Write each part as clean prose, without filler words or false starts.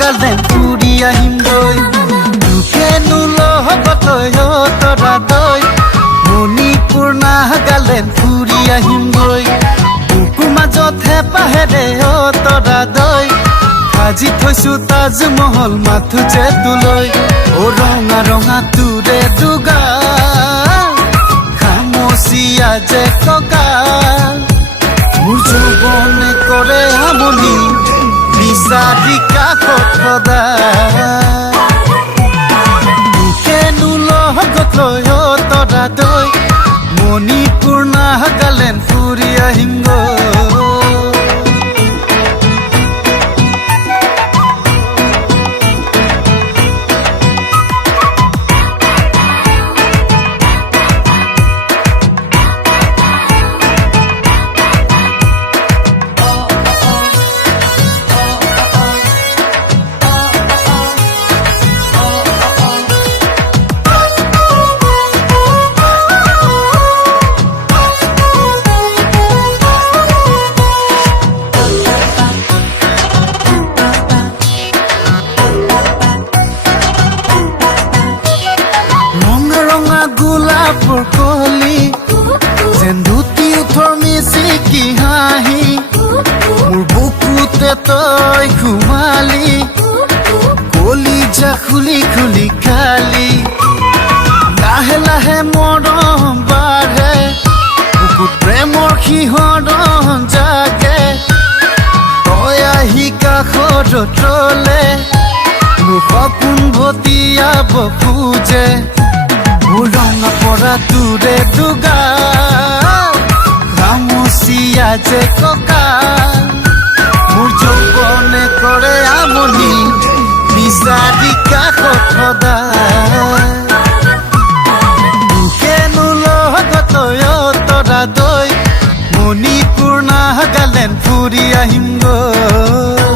গালেন ফুৰি আহিমগৈ দুখেনো লগতৈ তৰা দৈ মণিপুৰ গালেন ফুৰি আহিমগৈ বুকু মাজত হেঁপাহেৰে তৰা দৈ সাজি থৈছো তাজমহল মাথো যে তোলৈ ৰঙা ৰঙা তোৰে দুগা খামচিয়া যে ককা মোৰ যৌৱনে কৰে আমনি বিচাৰি কাষত সদায় দুখেনো লগতৈ তৰা দৈ মণিপুৰ গালেন ফুৰি আহিমগৈ গোলাপৰ কলি যেন ধুতি উঠৰ মিচিকি হাঁহি মোৰ বুকুতে তই ঘুমালি কলিজা খুলি খুলি খালি লাহে লাহে মৰম বাঢ়ে বুকুত প্ৰেমৰ শিহৰণ জাগে তই আহি কাষত ৰলে মোৰ সপোন ভটিয়াব খোজে ৰঙা পৰা তোৰে দুগা খামচিয়া যে ককা মোৰ যৌৱনে কৰে আমনি বিচাৰি কাষত সদায় দুখেনো লগতৈ তৰা দৈ মণিপুৰ গালেন ফুৰি আহিমগৈ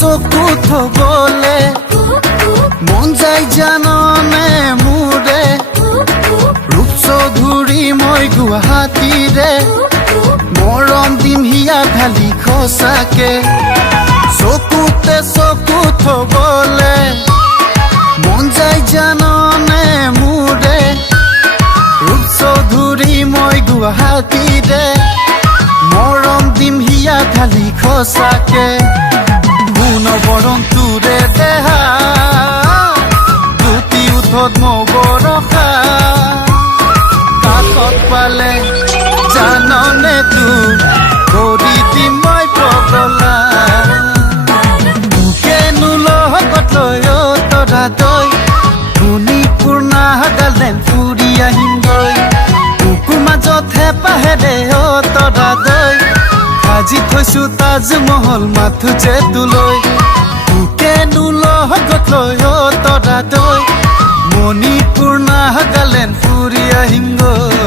চকু থবলে মন যায় জাননে মোৰে ৰূপ চৌধুৰী মই গুৱাহাটীৰে মৰম দিম হিয়া ঢালি সঁচাকে চকুতে চকু থবলে মন যায় জাননে মোৰে ৰূপ চৌধুৰী মই গুৱাহাটীৰে মৰম দিম হিয়া ঢালি সঁচাকে বৰণ তোৰে দেহা দুটি উঠত মৰখা কাষত পালে জাননে তোৰ কৰি দিম মই পগলা দুখেনো লগতৈ তৰা দৈ মণিপুৰ গালেন ফুৰি আহিমগৈ বুকু মাজত হেঁপাহেৰে তৰা দৈ সাজি থৈছো তাজমহল মাথো যে তোলৈ দুখেনো লগতৈ তৰা দৈ মণিপুৰ গালেন ফুৰি আহিমগৈ